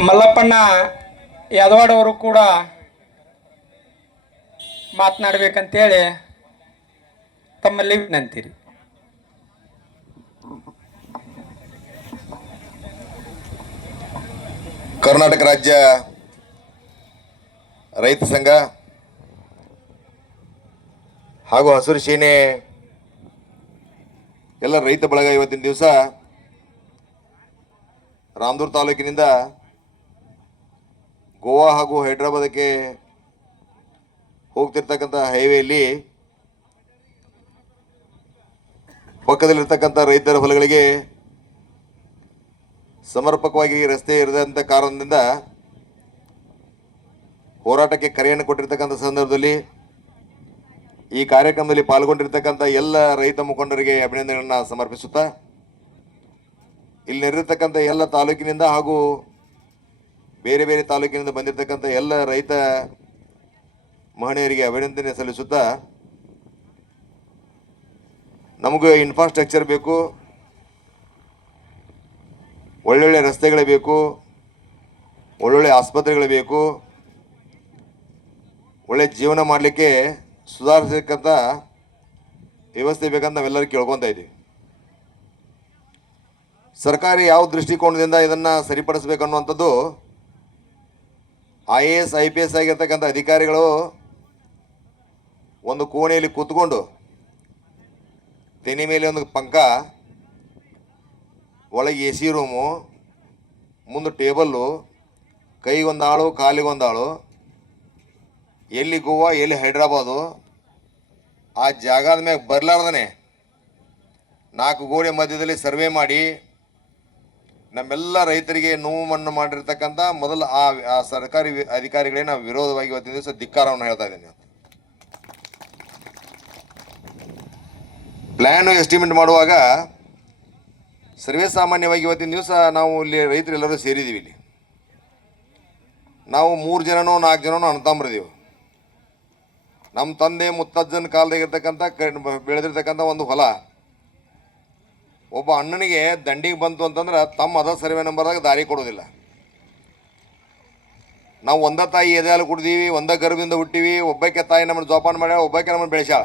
ಮಲ್ಲಪ್ಪಣ್ಣ ಯಾದವಾಡ್ ಅವರು ಕೂಡ ಮಾತನಾಡಬೇಕಂತೇಳಿ ತಮ್ಮಲ್ಲಿ ವಿನಂತಿರಿ. ಕರ್ನಾಟಕ ರಾಜ್ಯ ರೈತ ಸಂಘ ಹಾಗೂ ಹಸಿರು ಸೇನೆ ಎಲ್ಲ ರೈತ ಬಳಗ ಇವತ್ತಿನ ದಿವಸ ರಾಮದುರ್ಗ ತಾಲೂಕಿನಿಂದ ಗೋವಾ ಹಾಗೂ ಹೈದರಾಬಾದಕ್ಕೆ ಹೋಗ್ತಿರ್ತಕ್ಕಂಥ ಹೈವೇಯಲ್ಲಿ ಪಕ್ಕದಲ್ಲಿರ್ತಕ್ಕಂಥ ರೈತರ ಹೊಲಗಳಿಗೆ ಸಮರ್ಪಕವಾಗಿ ರಸ್ತೆ ಇರದಂಥ ಕಾರಣದಿಂದ ಹೋರಾಟಕ್ಕೆ ಕರೆಯನ್ನು ಕೊಟ್ಟಿರ್ತಕ್ಕಂಥ ಸಂದರ್ಭದಲ್ಲಿ ಈ ಕಾರ್ಯಕ್ರಮದಲ್ಲಿ ಪಾಲ್ಗೊಂಡಿರ್ತಕ್ಕಂಥ ಎಲ್ಲ ರೈತ ಮುಖಂಡರಿಗೆ ಅಭಿನಂದನೆಗಳನ್ನು ಸಮರ್ಪಿಸುತ್ತಾ, ಇಲ್ಲಿ ನೆರೆದಿರ್ತಕ್ಕಂಥ ಎಲ್ಲ ತಾಲೂಕಿನಿಂದ ಹಾಗೂ ಬೇರೆ ಬೇರೆ ತಾಲೂಕಿನಿಂದ ಬಂದಿರತಕ್ಕಂಥ ಎಲ್ಲ ರೈತ ಮಹಿಳೆಯರಿಗೆ ಅಭಿನಂದನೆ ಸಲ್ಲಿಸುತ್ತಾ, ನಮಗೆ ಇನ್ಫ್ರಾಸ್ಟ್ರಕ್ಚರ್ ಬೇಕು, ಒಳ್ಳೊಳ್ಳೆ ರಸ್ತೆಗಳು ಬೇಕು, ಒಳ್ಳೊಳ್ಳೆ ಆಸ್ಪತ್ರೆಗಳು ಬೇಕು, ಒಳ್ಳೆ ಜೀವನ ಮಾಡಲಿಕ್ಕೆ ಸುಧಾರಿಸತಕ್ಕಂಥ ವ್ಯವಸ್ಥೆ ಬೇಕಂತ ನಾವೆಲ್ಲರೂ ಕೇಳ್ಕೊತಾ ಇದ್ದೀವಿ. ಸರ್ಕಾರಿ ಯಾವ ದೃಷ್ಟಿಕೋನದಿಂದ ಇದನ್ನು ಸರಿಪಡಿಸಬೇಕು ಅನ್ನುವಂಥದ್ದು IAS IPS ಆಗಿರ್ತಕ್ಕಂಥ ಅಧಿಕಾರಿಗಳು ಒಂದು ಕೋಣೆಯಲ್ಲಿ ಕೂತ್ಕೊಂಡು ತೆನೆ ಮೇಲೆ ಒಂದು ಪಂಕ, ಒಳಗೆ AC ರೂಮು, ಮುಂದೆ ಟೇಬಲ್ಲು, ಕೈಗೊಂದಾಳು ಕಾಲಿಗೊಂದಾಳು, ಎಲ್ಲಿ ಗೋವಾ ಎಲ್ಲಿ ಹೈದ್ರಾಬಾದು, ಆ ಜಾಗದ ಮ್ಯಾಗ ಬರಲಾರ್ದೇ 4 ಗೋಡೆ ಮಧ್ಯದಲ್ಲಿ ಸರ್ವೆ ಮಾಡಿ ನಮ್ಮೆಲ್ಲ ರೈತರಿಗೆ ನೋವನ್ನು ಮಾಡಿರ್ತಕ್ಕಂಥ ಮೊದಲು ಆ ಸರ್ಕಾರಿ ಅಧಿಕಾರಿಗಳೇ ನಾವು ವಿರೋಧವಾಗಿ ಇವತ್ತಿನ ದಿವಸ ಧಿಕ್ಕಾರವನ್ನು ಹೇಳ್ತಾ ಇದ್ದೀನಿ. ಪ್ಲ್ಯಾನು ಎಸ್ಟಿಮೇಟ್ ಮಾಡುವಾಗ ಸರ್ವೇ ಸಾಮಾನ್ಯವಾಗಿ ಇವತ್ತಿನ ದಿವಸ ನಾವು ಇಲ್ಲಿ ರೈತರೆಲ್ಲರೂ ಸೇರಿದ್ದೀವಿ. ಇಲ್ಲಿ ನಾವು 3 ಜನನೋ 4 ಜನನೋ ಅಣ್ಣತಮ್ಮರಿದ್ದೀವಿ. ನಮ್ಮ ತಂದೆ ಮುತ್ತಜ್ಜನ ಕಾಲದಾಗಿರ್ತಕ್ಕಂಥ ಬೆಳೆದಿರ್ತಕ್ಕಂಥ ಒಂದು ಹೊಲ ಒಬ್ಬ ಅಣ್ಣನಿಗೆ ದಂಡಿಗೆ ಬಂತು ಅಂತಂದ್ರೆ ತಮ್ಮ ಅದ ಸರ್ವೆ ನಂಬರ್ದಾಗ ದಾರಿ ಕೊಡೋದಿಲ್ಲ. ನಾವು ಒಂದೇ ತಾಯಿ ಎದೆ ಹಾಲು ಕುಡ್ದೀವಿ, ಒಂದೇ ಗರ್ಭದಿಂದ ಹುಟ್ಟಿವಿ, ಒಬ್ಬಕ್ಕೆ ತಾಯಿ ನಮ್ಮನ್ನು ಜೋಪಾನ ಮಾಡ್ಯಾಳ, ಒಬ್ಬಕ್ಕೆ ನಮ್ಮನ್ನು ಬೆಳೆಸ್ಯಾಳ.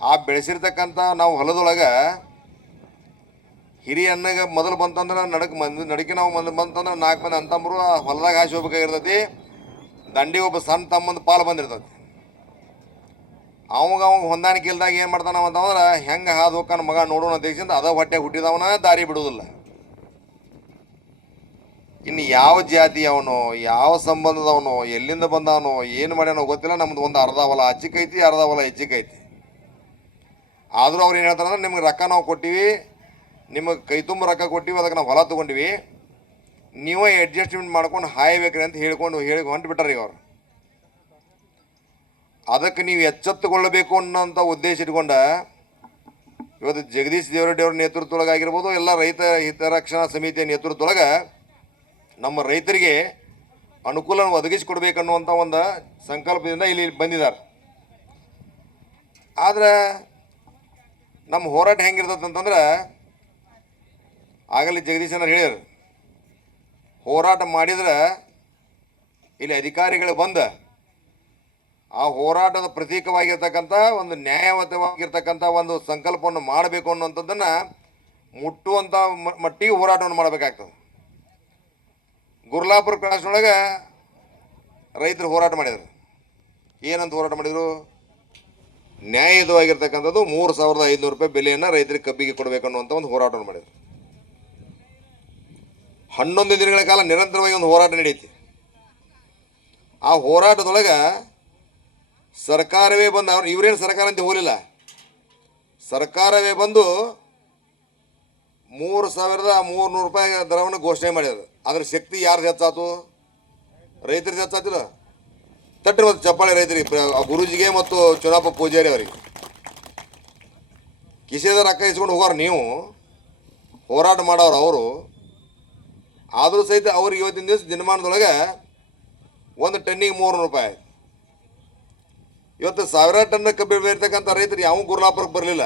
ಆ ಬೆಳೆಸಿರ್ತಕ್ಕಂಥ ನಾವು ಹೊಲದೊಳಗೆ ಹಿರಿಯ ಅಣ್ಣಗೆ ಮೊದಲು ಬಂತಂದ್ರೆ ನಡಕ್ಕೆ ನಾವು ಬಂತಂದ್ರೆ 4 ಮಂದಿ ಅಂತಂಬರು ಆ ಹೊಲದಾಗ ಹಾಸಿ ಹೋಗ್ಬೇಕಾಗಿರ್ತೈತಿ. ದಂಡಿಗೆ ಒಬ್ಬ ಸಣ್ಣ ತಮ್ಮಂದು ಪಾಲು ಬಂದಿರ್ತೈತಿ. ಅವಾಗ ಹೊಂದಾಣಿಕೆ ಇಲ್ದಾಗ ಏನು ಮಾಡ್ತಾನವ ಅಂತಂದ್ರೆ ಹೆಂಗೆ ಹಾದು ಹೋಗ್ತಾನ ಮಗ ನೋಡೋಣ ದೇಶದಿಂದ ಅದ ಹೊಟ್ಟೆ ಹುಟ್ಟಿದವನ ದಾರಿ ಬಿಡುವುದಿಲ್ಲ. ಇನ್ನು ಯಾವ ಜಾತಿ ಅವನು, ಯಾವ ಸಂಬಂಧದವನು, ಎಲ್ಲಿಂದ ಬಂದವನು, ಏನು ಮಾಡ್ಯಾನೋ ಗೊತ್ತಿಲ್ಲ. ನಮ್ದು ಒಂದು ಅರ್ಧ ಹೊಲ ಆಚಿಕೈತಿ, ಅರ್ಧ ಹೊಲ ಹೆಚ್ಚಿಕೈತಿ. ಆದರೂ ಅವ್ರು ಏನು ಹೇಳ್ತಾರಂದ್ರೆ ನಿಮ್ಗೆ ರೊಕ್ಕ ನಾವು ಕೊಟ್ಟಿವಿ, ನಿಮಗೆ ಕೈ ತುಂಬ ರೊಕ್ಕ ಕೊಟ್ಟಿವಿ, ಅದಕ್ಕೆ ನಾವು ಹೊಲ ತೊಗೊಂಡಿವಿ, ನೀವೇ ಅಡ್ಜಸ್ಟ್ಮೆಂಟ್ ಮಾಡ್ಕೊಂಡು ಹಾಯ್ಬೇಕ್ರಿ ಅಂತ ಹೇಳಿ ಹೊಂಟ್ಬಿಟ್ಟಾರೆ ಈಗ ಅವ್ರು. ಅದಕ್ಕೆ ನೀವು ಎಚ್ಚೆತ್ತುಕೊಳ್ಳಬೇಕು ಅನ್ನೋಂಥ ಉದ್ದೇಶ ಇಟ್ಕೊಂಡ ಇವತ್ತು ಜಗದೀಶ್ ದೇವರೆಡ್ಡಿಯವ್ರ ನೇತೃತ್ವದೊಳಗಾಗಿರ್ಬೋದು, ಎಲ್ಲ ರೈತ ಹಿತರಕ್ಷಣಾ ಸಮಿತಿಯ ನೇತೃತ್ವದೊಳಗೆ ನಮ್ಮ ರೈತರಿಗೆ ಅನುಕೂಲವನ್ನು ಒದಗಿಸಿಕೊಡ್ಬೇಕನ್ನುವಂಥ ಒಂದು ಸಂಕಲ್ಪದಿಂದ ಇಲ್ಲಿ ಬಂದಿದ್ದಾರೆ. ಆದರೆ ನಮ್ಮ ಹೋರಾಟ ಹೆಂಗಿರ್ತದಂತಂದ್ರೆ, ಆಗಲಿ ಜಗದೀಶನ ಹೇಳ್ಯಾರ, ಹೋರಾಟ ಮಾಡಿದ್ರೆ ಇಲ್ಲಿ ಅಧಿಕಾರಿಗಳು ಬಂದು ಆ ಹೋರಾಟದ ಪ್ರತೀಕವಾಗಿರ್ತಕ್ಕಂಥ ಒಂದು ನ್ಯಾಯಯುತವಾಗಿರ್ತಕ್ಕಂಥ ಒಂದು ಸಂಕಲ್ಪವನ್ನು ಮಾಡಬೇಕು ಅನ್ನುವಂಥದ್ದನ್ನು ಮುಟ್ಟುವಂಥ ಮಟ್ಟಿಗೆ ಹೋರಾಟವನ್ನು ಮಾಡಬೇಕಾಗ್ತದೆ. ಗುರ್ಲಾಪುರ ಕ್ರಾಸ್ನೊಳಗೆ ರೈತರು ಹೋರಾಟ ಮಾಡಿದರು. ಏನಂತ ಹೋರಾಟ ಮಾಡಿದರು? ನ್ಯಾಯಯುತವಾಗಿರ್ತಕ್ಕಂಥದ್ದು 3,500 ರೂಪಾಯಿ ಬೆಲೆಯನ್ನು ರೈತರಿಗೆ ಕಬ್ಬಿಗೆ ಕೊಡಬೇಕು ಅನ್ನುವಂಥ ಒಂದು ಹೋರಾಟವನ್ನು ಮಾಡಿದರು. 11 ದಿನಗಳ ಕಾಲ ನಿರಂತರವಾಗಿ ಒಂದು ಹೋರಾಟ ನಡೆಯುತ್ತೆ. ಆ ಹೋರಾಟದೊಳಗೆ ಸರ್ಕಾರವೇ ಬಂದು ಇವರೇನು ಸರ್ಕಾರ ಅಂತ ಹೋಗಲಿಲ್ಲ, ಸರ್ಕಾರವೇ ಬಂದು 3,300 ರೂಪಾಯಿ ದರವನ್ನು ಘೋಷಣೆ ಮಾಡಿದ್ರು. ಅದ್ರ ಶಕ್ತಿ ಯಾರ್ದು ಹೆಚ್ಚಾತು? ರೈತರಿಗೆ ಹೆಚ್ಚಾತಿಲ್ಲ. ತಟ್ಟೆ ಮತ್ತು ಚಪ್ಪಾಳೆ ರೈತರಿಗೆ, ಗುರೂಜಿಗೆ ಮತ್ತು ಚುನಾಪ ಪೂಜಾರಿ ಅವರಿಗೆ. ಕಿಸೆದ ರೊಕ್ಕ ಇಸ್ಕೊಂಡು ಹೋಗೋರು ನೀವು, ಹೋರಾಟ ಮಾಡೋರು ಅವರು. ಆದರೂ ಸಹಿತ ಅವ್ರಿಗೆ ಇವತ್ತಿನ ದಿವಸ ದಿನಮಾನದೊಳಗೆ ಒಂದು ಟನ್ನಿಗೆ 300 ರೂಪಾಯಿ. ಇವತ್ತು 1000 ಟನ್ ಕಬ್ಬು ಬೆಳೀರ್ತಕ್ಕಂಥ ರೈತರು ಯಾವ ಗುರ್ಲಾಪುರಕ್ಕೆ ಬರಲಿಲ್ಲ.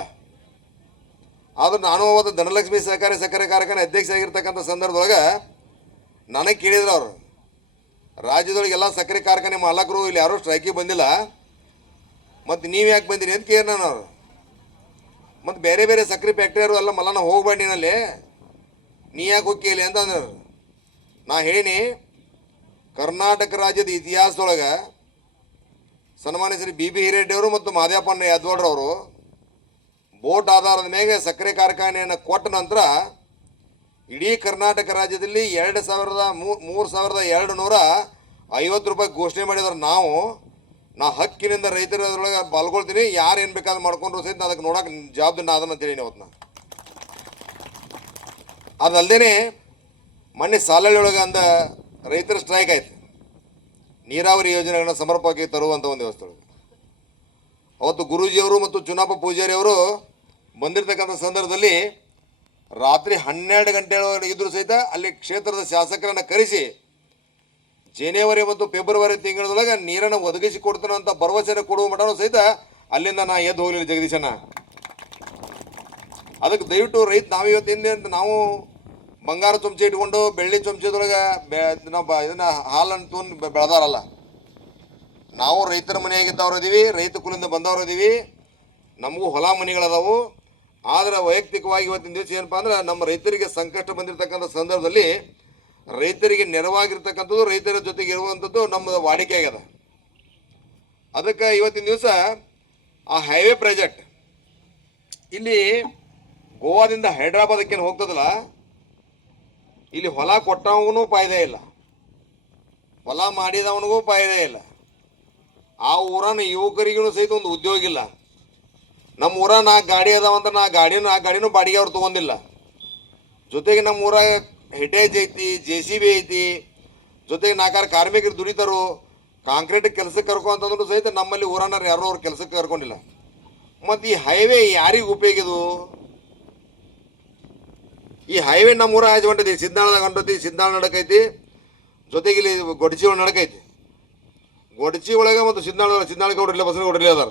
ಆದ್ರೆ ನಾನು ಅವತ್ತು ಧನಲಕ್ಷ್ಮಿ ಸಹಕಾರಿ ಸಕ್ಕರೆ ಕಾರ್ಖಾನೆ ಅಧ್ಯಕ್ಷ ಆಗಿರ್ತಕ್ಕಂಥ ಸಂದರ್ಭದೊಳಗೆ ನನಗೆ ಕೇಳಿದ್ರು ಅವರು, ರಾಜ್ಯದೊಳಗೆಲ್ಲ ಸಕ್ಕರೆ ಕಾರ್ಖಾನೆ ಮಾಲಕರು ಇಲ್ಲಿ ಯಾರೂ ಸ್ಟ್ರೈಕಿಗೆ ಬಂದಿಲ್ಲ, ಮತ್ತು ನೀವು ಯಾಕೆ ಬಂದಿರಿ ಅಂತ ಕೇಳಿ ನಾನು ಅವರು. ಮತ್ತು ಬೇರೆ ಬೇರೆ ಸಕ್ಕರೆ ಫ್ಯಾಕ್ಟ್ರಿಯವರು ಎಲ್ಲ ಮಲ್ಲನ ಹೋಗ್ಬೇಡಿನಲ್ಲಿ ನೀ ಯಾಕೆ ಹೋಗಿಲಿ ಅಂತ ಅಂದರು. ನಾ ಹೇಳೀನಿ, ಕರ್ನಾಟಕ ರಾಜ್ಯದ ಇತಿಹಾಸದೊಳಗೆ ಸನ್ಮಾನ್ಯ ಶ್ರೀ ಬಿ ಹಿರೇಡ್ಡಿಯವರು ಮತ್ತು ಮಾದೇವಪ್ಪನ ಯಾದವಾಡ್ರವರು ಬೋಟ್ ಆಧಾರದ ಮೇಲೆ ಸಕ್ಕರೆ ಕಾರ್ಖಾನೆಯನ್ನು ಕೊಟ್ಟ ನಂತರ ಇಡೀ ಕರ್ನಾಟಕ ರಾಜ್ಯದಲ್ಲಿ 3,250 ರೂಪಾಯಿ ಘೋಷಣೆ ಮಾಡಿದ್ರೆ ನಾ ಹಕ್ಕಿನಿಂದ ರೈತರೊಳಗೆ ಪಾಲ್ಗೊಳ್ತೀನಿ, ಯಾರು ಏನು ಬೇಕಾದ್ರೆ ಮಾಡ್ಕೊಂಡ್ರು ಸಹಿತ ಅದಕ್ಕೆ ನೋಡೋಕೆ ಜವಾಬ್ದಾರಿ ನಾ ಅದನ್ನು ಅಂತೇಳಿ ಅವತ್ತು. ಅದಲ್ಲದೆ ಮೊನ್ನೆ ಸಾಲಹಳ್ಳಿ ಒಳಗೆ ಅಂದ ರೈತರ ಸ್ಟ್ರೈಕ್ ಆಯ್ತು, ನೀರಾವರಿ ಯೋಜನೆಗಳನ್ನ ಸಮರ್ಪಕವಾಗಿ ತರುವಂಥ ಒಂದು ವ್ಯವಸ್ಥೆ. ಅವತ್ತು ಗುರೂಜಿಯವರು ಮತ್ತು ಚುನಾಪ ಪೂಜಾರಿ ಅವರು ಬಂದಿರತಕ್ಕಂಥ ಸಂದರ್ಭದಲ್ಲಿ ರಾತ್ರಿ 12 ಗಂಟೆ ಇದ್ರೂ ಸಹಿತ ಅಲ್ಲಿ ಕ್ಷೇತ್ರದ ಶಾಸಕರನ್ನು ಕರೆಸಿ ಜನವರಿ ಮತ್ತು ಫೆಬ್ರವರಿ ತಿಂಗಳೊಳಗೆ ನೀರನ್ನು ಒದಗಿಸಿ ಕೊಡ್ತಾನೆ ಅಂತ ಭರವಸೆಯನ್ನು ಕೊಡುವ ಮಟ್ಟನೂ ಸಹಿತ ಅಲ್ಲಿಂದ ನಾ ಎದ್ದು ಹೋಗಲಿಲ್ಲ ಜಗದೀಶನ. ಅದಕ್ಕೆ ದಯವಿಟ್ಟು ರೈತ ನಾವಿವತ್ತಿಂದ ನಾವು ಬಂಗಾರ ಚಮಚೆ ಇಟ್ಕೊಂಡು ಬೆಳ್ಳಿ ಚಮಚದೊಳಗೆ ನಾವು ಇದನ್ನು ಹಾಲನ್ನು ತೊಗೊಂಡು ಬೆಳೆದಾರಲ್ಲ, ನಾವು ರೈತರ ಮನೆಯಾಗಿದ್ದವ್ರು ಇದೀವಿ, ರೈತ ಕುಲಿಂದ ಬಂದವರು ಇದೀವಿ, ನಮಗೂ ಹೊಲ ಮನೆಗಳದಾವು. ಆದರೆ ವೈಯಕ್ತಿಕವಾಗಿ ಇವತ್ತಿನ ದಿವಸ ಏನಪ್ಪ ಅಂದ್ರೆ ನಮ್ಮ ರೈತರಿಗೆ ಸಂಕಷ್ಟ ಬಂದಿರತಕ್ಕಂಥ ಸಂದರ್ಭದಲ್ಲಿ ರೈತರಿಗೆ ನೆರವಾಗಿರ್ತಕ್ಕಂಥದ್ದು, ರೈತರ ಜೊತೆಗೆ ಇರುವಂಥದ್ದು ನಮ್ಮದು ವಾಡಿಕೆ ಆಗ್ಯದ. ಅದಕ್ಕೆ ಇವತ್ತಿನ ದಿವಸ ಆ ಹೈವೇ ಪ್ರಾಜೆಕ್ಟ್ ಇಲ್ಲಿ ಗೋವಾದಿಂದ ಹೈದ್ರಾಬಾದಕ್ಕೇನು ಹೋಗ್ತದಲ್ಲ, ಇಲ್ಲಿ ಹೊಲ ಕೊಟ್ಟವನಿಗೂ ಫಾಯ್ದೆ ಇಲ್ಲ, ಹೊಲ ಮಾಡಿದವನಿಗೂ ಫಾಯ್ದೆ ಇಲ್ಲ, ಆ ಊರನ್ನ ಯುವಕರಿಗೂ ಸಹಿತ ಒಂದು ಉದ್ಯೋಗ ಇಲ್ಲ. ನಮ್ಮ ಊರ 4 ಗಾಡಿ ಅದಾವಂತ ಆ ಗಾಡಿನೂ ಬಾಡಿಗೆ ಅವ್ರು ತೊಗೊಂಡಿಲ್ಲ. ಜೊತೆಗೆ ನಮ್ಮ ಊರಾಗ ಹೆಟೇಜ್ ಐತಿ, JCB ಐತಿ, ಜೊತೆಗೆ 4 ಕಾರ್ಮಿಕರು ದುಡಿತಾರು, ಕಾಂಕ್ರೀಟ್ ಕೆಲಸಕ್ಕೆ ಕರ್ಕೊಂತಂದ್ರೂ ಸಹಿತ ನಮ್ಮಲ್ಲಿ ಊರನ್ನಾರು ಯಾರೋ ಅವ್ರು ಕೆಲಸಕ್ಕೆ ಕರ್ಕೊಂಡಿಲ್ಲ. ಮತ್ತು ಈ ಹೈವೇ ಯಾರಿಗೆ ಉಪಯೋಗಿದು? ಈ ಹೈವೇ ನಮ್ಮ ಊರ ಆಚೆ ಹೊಂಟೈತಿ, ಸಿದ್ನಾಳದಾಗ ಹೊಂಟೈತಿ, ಸಿದ್ನಾಳ ನಡಕೈತಿ, ಜೊತೆಗೆ ಇಲ್ಲಿ ಗೊಡಚಿ ಒಳಗೆ ನಡಕೈತಿ. ಗೊಡಚಿ ಒಳಗೆ ಮತ್ತು ಸಿದ್ನಾಳ ಗೌಡ್ರಿಲ್ಲ, ಬಸವ ಗೌಡ್ರಿಲ್ಲ ಅದಾರ.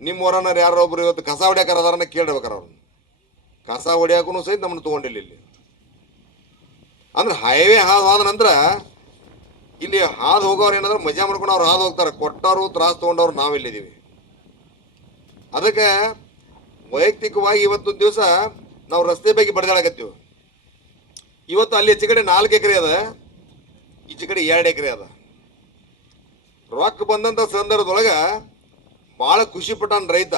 ನಿಮ್ಮ ಊರನ್ನಾರು ಯಾರೋ ಒಬ್ರು ಇವತ್ತು ಕಸ ಹೊಡ್ಯಾಕಾರ ಅದಾರನ್ನ ಕೇಳ್ಬೇಕಾರೆ ಅವ್ರು ಕಸ ಹೊಡ್ಯಾಕೂ ಸಹಿತ ನಮ್ಮನ್ನು ತೊಗೊಂಡಿಲ್ಲ ಇಲ್ಲಿ. ಅಂದ್ರೆ ಹೈವೇ ಹಾದು ಹೋದ ನಂತರ ಇಲ್ಲಿ ಹಾದು ಹೋಗೋರು ಏನಂದ್ರೆ ಮಜಾ ಮಾಡ್ಕೊಂಡು ಅವ್ರು ಹಾದು ಹೋಗ್ತಾರೆ, ಕೊಟ್ಟವರು ತ್ರಾಸು ತೊಗೊಂಡವ್ರು ನಾವಿಲ್ಲಿದ್ದೀವಿ. ಅದಕ್ಕೆ ವೈಯಕ್ತಿಕವಾಗಿ ಇವತ್ತು ದಿವಸ ನಾವು ರಸ್ತೆ ಬಗ್ಗೆ ಬಡ್ದಾಡಕತ್ತೀವಿ. ಇವತ್ತು ಅಲ್ಲಿ ಈಚೆ ಕಡೆ 4 ಎಕರೆ ಅದ, ಈಚೆ ಕಡೆ 2 ಎಕರೆ ಅದ. ರೊಕ್ಕ ಬಂದಂಥ ಸಂದರ್ಭದೊಳಗೆ ಭಾಳ ಖುಷಿ ಪಟ್ಟಾನ ರೈತ.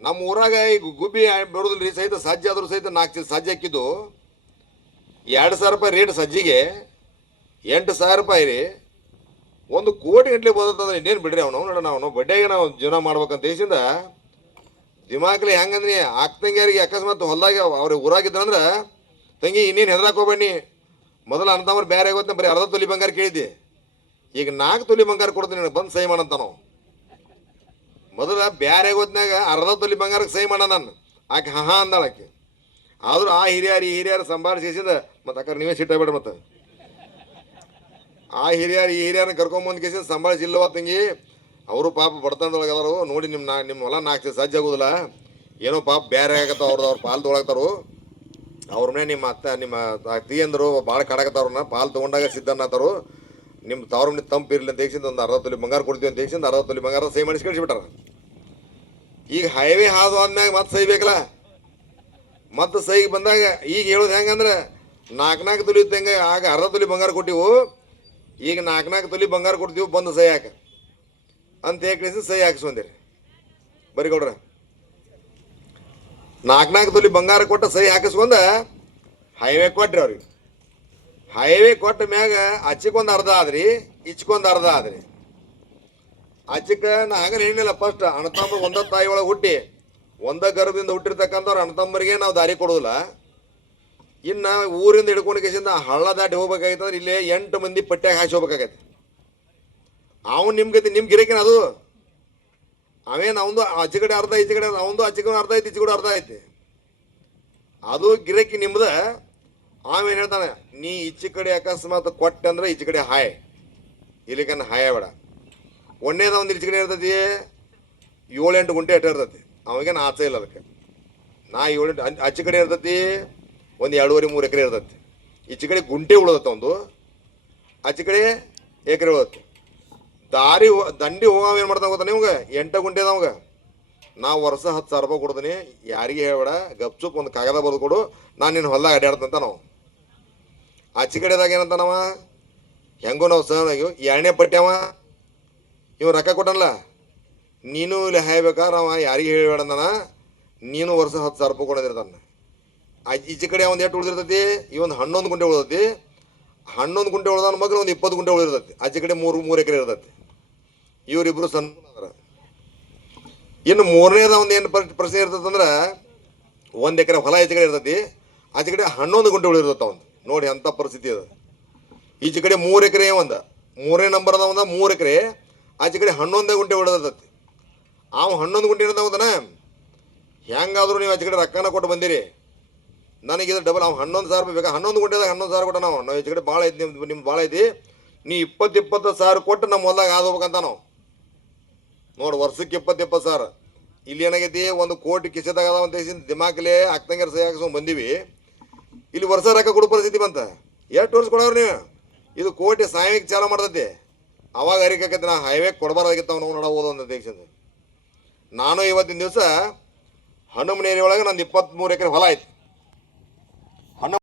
ನಮ್ಮ ಊರಾಗ ಈಗ ಗುಬ್ಬಿ ಬರೋದಿಲ್ಲ ಸಹಿತ ಸಜ್ಜೆ ಆದರೂ ಸಹಿತ 4 ಸಜ್ಜೆ ಹಾಕಿದ್ದು 2,000 ರೂಪಾಯಿ ರೇಟ್ ಸಜ್ಜಿಗೆ, 8,000 ರೂಪಾಯಿ ರೀ, 1 ಕೋಟಿ ಗಂಟ್ಲೆ ಬರ್ತಂದ್ರೆ ಇನ್ನೇನು ಬಿಡ್ರಿ ಅವನು ನೋಡೋಣ. ಅವನು ಬಡ್ಡೆಗೆ ನಾವು ಜೀವನ ಮಾಡ್ಬೇಕಂತ ದೇಶದಿಂದ ದಿಮಾಕ್ಲಿ ಹೆಂಗಂದ್ರೆ ಅಕ್ಕಂಗಿಯರಿಗೆ ಅಕಸ್ಮಾತ್ ಹೊಲ್ದಾಗ ಅವ್ರಿಗೆ ಊರಾಗಿದ್ದಂದ್ರೆ ತಂಗಿ ಇನ್ನೇನು ಹೆದರಾಕ್ ಹೋಗ್ಬೇಡಿ, ಮೊದಲು ಅಂತಂದ್ರೆ ಬೇರೆ ಆಗೋತ್ತೆ, ಬರೀ ಅರ್ಧ ತೊಲಿ ಬಂಗಾರ ಕೇಳಿದ್ದೆ, ಈಗ 4 ತೊಲಿ ಬಂಗಾರ ಕೊಡ್ತೀನಿ ಬಂದು ಸಹಿ ಮಾಡಂತ. ನಾವು ಮೊದಲು ಬೇರೆ ಆಗೋತ್ನಾಗ ಅರ್ಧ ತೊಲಿ ಬಂಗಾರಕ್ಕೆ ಸಹಿ ಮಾಡ ನಾನು, ಆಕೆ ಹಾ ಅಂದಾಳಕ್ಕೆ. ಆದರೂ ಆ ಹಿರಿಯರು ಸಂಭಾಳಿಸಿದ ಮತ್ತು ಅಕ್ಕ ನೀವೇ ಸಿಟ್ಟಾಗ್ಬೇಡ್ರಿ, ಮತ್ತು ಆ ಹಿರಿಯರನ್ನ ಕರ್ಕೊಂಬಂದು ಕೇಸಿಂದ ಸಂಭಾಳಿಸಿಲ್ಲವ ತಂಗಿ, ಅವರು ಪಾಪ ಬಡತನದೊಳಗೆ ಅದಾರು ನೋಡಿ, ನಿಮ್ಮ ಹೊಲ 4 ಸಜ್ಜೆ ಆಗೋದಿಲ್ಲ, ಏನೋ ಪಾಪ ಬೇರೆ ಆಗತ್ತಾವ, ಅವ್ರ ಪಾಲು ತೊಗೊಳಕ್ತಾರು, ಅವ್ರ ಮನೆ ನಿಮ್ಮ ಅತ್ತಿ ಅಂದರು ಭಾಳ ಕಾಡಕತ್ತವ್ರನ್ನ ಪಾಲು ತೊಗೊಂಡಾಗ ಸಿದ್ಧನ್ನತ್ತಾರು, ನಿಮ್ಮ ತವ್ರ ಮನೆ ತಂಪು ಇರಲಿ ಅಂತ ಹೇಳಿ ಒಂದು 60 ತೊಲಿ ಬಂಗಾರ ಕೊಡ್ತೀವಿ ಅಂತ ಹೇಳಿ 60 ತೊಲಿ ಬಂಗಾರ ಸಹಿ ಮಾಡಿಸಿ ಕಳಿಸ್ಬಿಟ್ಟಾರ. ಈಗ ಹೈವೇ ಹಾದು ಆದ್ಮ್ಯಾಗ ಮತ್ತೆ ಸಹಿ ಬೇಕಲ್ಲ, ಮತ್ತೆ ಸಹಿಗೆ ಬಂದಾಗ ಈಗ ಹೇಳೋದು ಹೆಂಗಂದ್ರೆ 4 ತೊಲಿ ಇದ್ದಂಗೆ ಆಗ 60 ತೊಲಿ ಬಂಗಾರ ಕೊಟ್ಟಿವು, ಈಗ 4 ತೊಲಿ ಬಂಗಾರ ಕೊಡ್ತೀವಿ ಬಂದು ಸಹಿ ಹಾಕ ಅಂತ ಹೇಳಿ ಸಹಿ ಹಾಕಿಸ್ಕೊಂದಿರಿ. ಬರೀ ಕೊಡ್ರ 4 ತೊಲಿ ಬಂಗಾರ ಕೊಟ್ಟು ಸಹಿ ಹಾಕಿಸ್ಕೊಂಡ ಹೈವೇ ಕೊಟ್ರಿ ಅವ್ರಿಗೆ. ಹೈವೇ ಕೊಟ್ಟ ಮ್ಯಾಗ ಅಚ್ಚಿಕೊಂದು ಅರ್ಧ ಆದ್ರಿ, ಇಚ್ಕೊಂದು ಅರ್ಧ ಆದ್ರಿ. ಅಚ್ಚಕ್ಕೆ ನಾ ಹಂಗೆ ಹೇಳಿಲ್ಲ, ಫಸ್ಟ್ ಅಣ್ಣತಮ್ಮ ಒಂದ ತಾಯಿ ಒಳಗೆ ಹುಟ್ಟಿ ಒಂದ ಗರ್ಭದಿಂದ ಹುಟ್ಟಿರ್ತಕ್ಕಂಥವ್ರು ಅಣ್ಣತಮ್ಮರಿಗೆ ನಾವು ದಾರಿ ಕೊಡೋದಿಲ್ಲ. ಇನ್ನು ಊರಿಂದ ಹಿಡ್ಕೊಂಡು ಕೇಸಿಂದ ಹಳ್ಳ ದಾಟಿ ಹೋಗ್ಬೇಕಾಗಿತ್ತಂದ್ರೆ ಇಲ್ಲೇ 8 ಮಂದಿ ಪಟ್ಟ್ಯಾಗ ಹಾಕಿ ಹೋಗ್ಬೇಕಾಗೈತೆ. ಅವನು ನಿಮ್ಮ ಗಿರಕಿನ ಅದು ಅವೇನು ಅವಂದು ಆಚೆ ಕಡೆ ಅರ್ಧ ಈಚೆ ಕಡೆ, ಅವಂದು ಆಚೆ ಕಡೆ ಅರ್ಧ ಐತಿ, ಈಚೆ ಕಡೆ ಅರ್ಧ ಐತಿ, ಅದು ಗಿರಕಿ ನಿಮ್ದು. ಆಮೇಲೆ ಹೇಳ್ತಾನೆ, ನೀ ಈಚೆ ಕಡೆ ಅಕಸ್ಮಾತ್ ಕೊಟ್ಟೆ ಅಂದ್ರೆ ಈಚೆ ಕಡೆ ಹಾಯ್, ಇಲ್ಲಿಕನ್ನ ಹಾಯ ಬೇಡ. ಒಂದೇದ ಒಂದು ಈಚೆ ಕಡೆ ಇರ್ತೈತಿ 7-8 ಗುಂಟೆ ಎಟ್ಟು ಇರ್ತೈತಿ, ಅವಾಗೇನು ಆಚೆ ಇಲ್ಲ ಅದಕ್ಕೆ. ನಾ 7-8 ಆಚೆ ಕಡೆ ಇರ್ತೈತಿ ಒಂದು 2.5-3 ಎಕರೆ ಇರ್ತೈತಿ. ಈಚೆ ಕಡೆ ಗುಂಟೆ ಉಳಿದತ್ತ ಒಂದು, ಆಚೆ ಕಡೆ ಎಕರೆ ಉಳಿದತ್ತೆ. ದಂಡಿ ಹೋಗವ ಏನು ಮಾಡ್ತಾನೆ ಗೊತ್ತಾ ನಿಮ್ಗೆ? 8 ಗುಂಟೆ ಅದಾವಾಗ ನಾವು ವರ್ಷ 10,000 ರೂಪಾಯಿ ಕೊಡ್ತೀನಿ, ಯಾರಿಗೆ ಹೇಳ್ಬೇಡ, ಗಪ್ಚುಪ್ ಒಂದು ಕಾಗದ ಬರೆದು ಕೊಡು, ನಾನು ನಿನ್ನ ಹೊಲ್ದಾಗ ಅಡ್ಡಾಡ್ತಂತ ನಾವು. ಆಚೆ ಕಡೆದಾಗ ಏನಂತ ನಾವ ಹೆಂಗೋ ನಾವು ಸಹನಾಗಿ 2ನೇ ಪಟ್ಟಿ ಅವ ಇವ್ ರೊಕ್ಕ ಕೊಟ್ಟನಲ್ಲ, ನೀನು ಇಲ್ಲಿ ಹಾಯ್ಬೇಕಾದ್ರೆ ಅವ ಯಾರಿಗೆ ಹೇಳ್ಬೇಡ ಅಂದಾನ, ನೀನು ವರ್ಷ 10,000 ರೂಪಾಯಿ ಕೊಡೋದಿರ್ತಾನೆ. ಈಚೆ ಕಡೆ ಒಂದು ಎಷ್ಟು ಉಳಿದಿರ್ತೈತಿ, ಈ ಒಂದು 11 ಗುಂಟೆ ಉಳಿದೈತಿ. 11 ಗುಂಟೆ ಉಳ್ದಾನ ಮಗಲು ಒಂದು 20 ಗುಂಟೆ ಉಳಿದಿರ್ತೈತಿ. ಆಚೆ ಕಡೆ 3 ಎಕರೆ ಇರ್ತೈತಿ. ಇವರಿಬ್ಬರು ಸಣ್ಣ ಅದಾರ. ಇನ್ನು 3ನೇದ ಒಂದು ಏನು ಪ್ರಶ್ನೆ ಇರ್ತದಂದ್ರೆ, 1 ಎಕರೆ ಹೊಲ ಈಚೆ ಕಡೆ ಇರ್ತೈತಿ, ಆಚೆ ಕಡೆ 11 ಗುಂಟೆ ಉಳಿದಿರ್ತೈತೆ ಒಂದು. ನೋಡಿ ಅಂಥ ಪರಿಸ್ಥಿತಿ ಅದು. ಈಚೆ ಕಡೆ 3 ಎಕರೆ ಒಂದು 3ನೇ ನಂಬರ್ ಅದ ಒಂದು 3 ಎಕರೆ, ಆಚೆ ಕಡೆ 11 ಗುಂಟೆ ಉಳಿದೈತಿ. ಅವ 11 ಗುಂಟೆ ಇರ್ತಾವದನ, ಹೆಂಗಾದ್ರೂ ನೀವು ಆಚೆ ಕಡೆ ರೊಕ್ಕನ ಕೊಟ್ಟು ಬಂದಿರಿ, ನನಗಿದ್ರೆ ಡಬಲ್ ಅವ್ನು 11,000 ರೂಪಾಯಿ ಬೇಕಾ? 11 ಗುಂಟೆದಾಗ 11,000 ಕೊಟ್ಟ ನಾವು ಈಚೆ ಕಡೆ ಭಾಳ ಐತಿ, ನಿಮ್ದು ಭಾಳ ಐತಿ, ನೀ 20,000 ಕೊಟ್ಟು ನಮ್ಮ ಹೊಲ್ದಾಗ ಆದ ಹೋಗ್ಬೇಕಂತ ನಾವು. ನೋಡಿ ವರ್ಷಕ್ಕೆ 20,000. ಇಲ್ಲಿ ಏನಾಗೈತಿ, 1 ಕೋಟಿ ಕಿಸೆದಾಗ ಅದಾವ ಅಂತ ದಿಮಾಕಲೆ ಅಕ್ಕಂಗಾರ ಸಹಿ ಹಾಕಿಸ್ಕೊಂಡು ಬಂದೀವಿ. ಇಲ್ಲಿ ವರ್ಷ ರೊಕ್ಕ ಕೊಡೋ ಪರಿಸ್ಥಿತಿ ಬಂತ. ಎಷ್ಟು ವರ್ಷ ಕೊಡೋರು ನೀವು? ಇದು ಕೋಟಿ ಸಾಯಕ್ಕೆ ಚಾಲ ಮಾಡ್ತೈತಿ. ಅವಾಗ ಅರಿಕಾಕೈತಿ, ನಾ ಹೈವೇ ಕೊಡಬಾರ್ದಾಗಿತ್ತು ನಾವು ನೋಡೋದು ಅಂತ ದೇಶದ. ನಾನು ಇವತ್ತಿನ ದಿವಸ ಹನುಮನೇರಿ ಒಳಗೆ ನಂದು 23 ಎಕರೆ ಹೊಲ ಐತಿ.